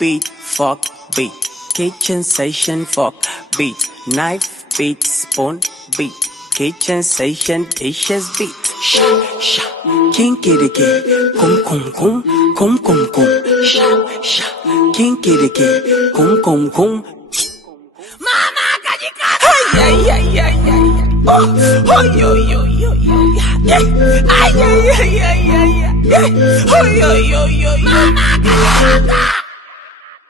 beat, fork, beat. Kitchen session, fork, beat. Knife, beat, spoon, beat. Kitchen session, dishes, beat. Sha, sha, kinkiriki, kum, kum, kum, kum, kum, kum. Sha, sha, kinkiriki, kum, kum, kum. Mama, kajikata! Ay, ay, ay, ay, ay. Oh, oh, yo, yo, yo, yo. Ay, ay, ay, ay, ay, ay. Oh, yo, yo, yo, yo. Mama, kajikata!